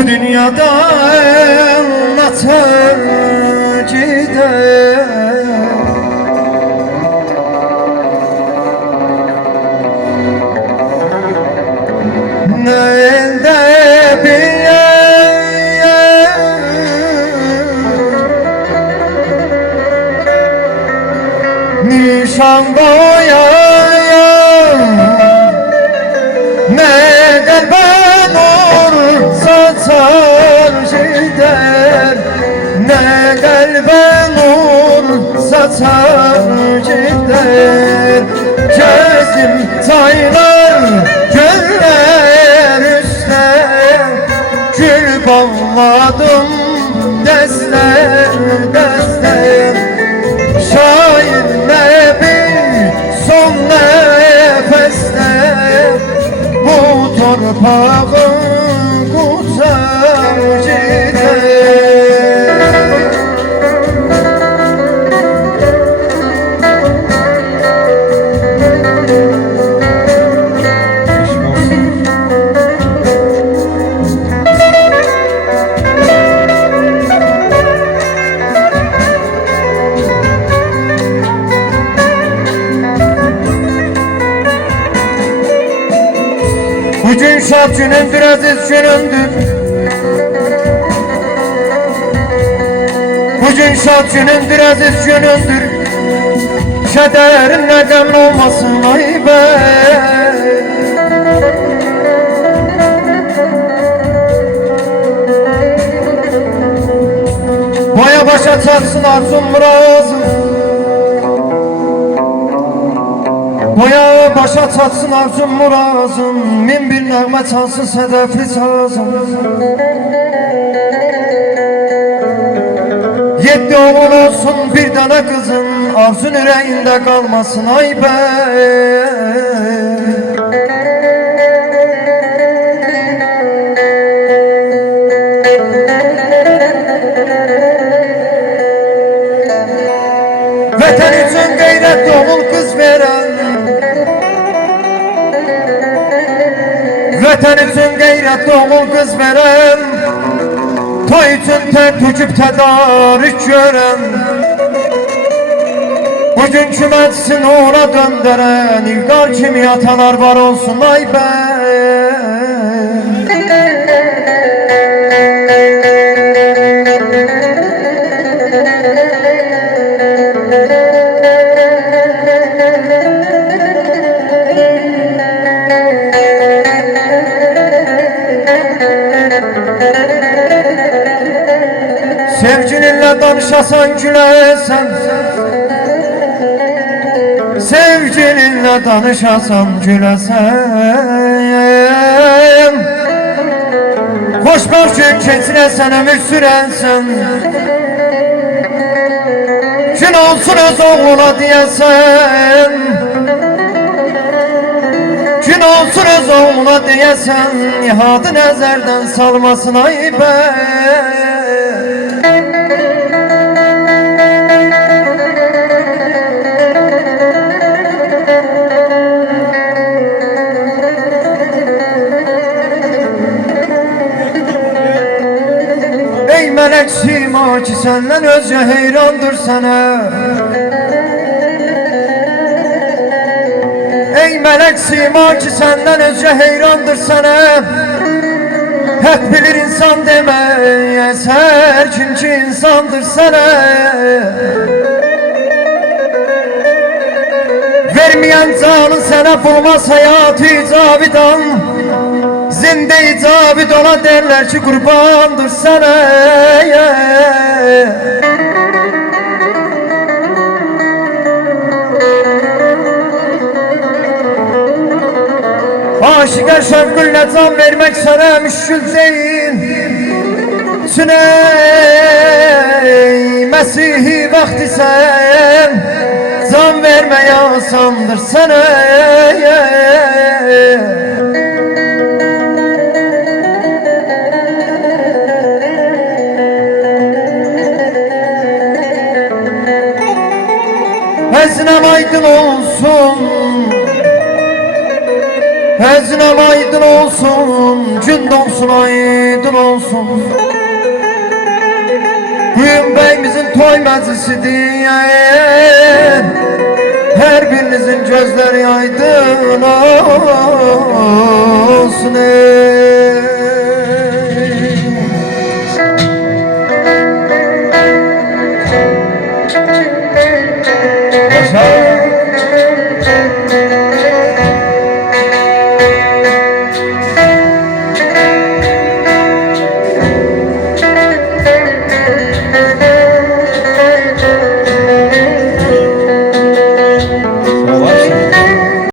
Bu dünyada anlatır gider. Ne elde bir nişan boyaya, ne kalbe nur saçar gider, ne kalbe nur saçar gider. Gezdim çaylar göller üstte, gül bağladım dester dester. Şair ne bil son nefeste, bu torpağı kutsar gider. Bugün şad günündür, aziz günündür. Bugün şad günündür, aziz günündür. Kederin ne gamın olmasın ay be. Boya başa çatsın arzum murazım, boya başa çatsın arzum murazım. Min bir nəğmə çalsın sədəfli sazım. 7 oğul olsun bir dənə qızın, arzun ürəyində qalmasın ay bəy. Vətən üçün qeyrətli oğul qız verən, vətən üçün qeyrətli oğul qız verən, toy üçün tər töküb tədarük görən, bugünkü məclisi nura döndərən, İlqar kimi atalar var olsun ay bəy. Sevgilinle danışasan gülesen, sevgilinle danışasan gülesen, xoşbaxt gün keçirəsən, ömür sürəsən, gün olsun öz oğluna deyəsən, gün olsun öz oğluna deyəsən, nihadı nəzərdən salmasın ay bəy. Ey melek sima ki senden özce heyrandır sana, ey melek sima ki senden özce heyrandır sana. Hep bilir insan demeye eser, çünkü insandır sana. Vermeyen canın sana bulmaz hayatı cavidan, zinde cavid ona derler ki kurbandır sana. Aşıklar şevkülle can vermek sana müşkül değil. Süney Mesih'i vakti sen, can vermeye asandır sana. Hazinem aydın olsun, Həzinəm aydın olsun, gün doğsun aydın olsun. Bugün bəyimizin toy məclisidir. Hər birinizin gözləri aydın olsun.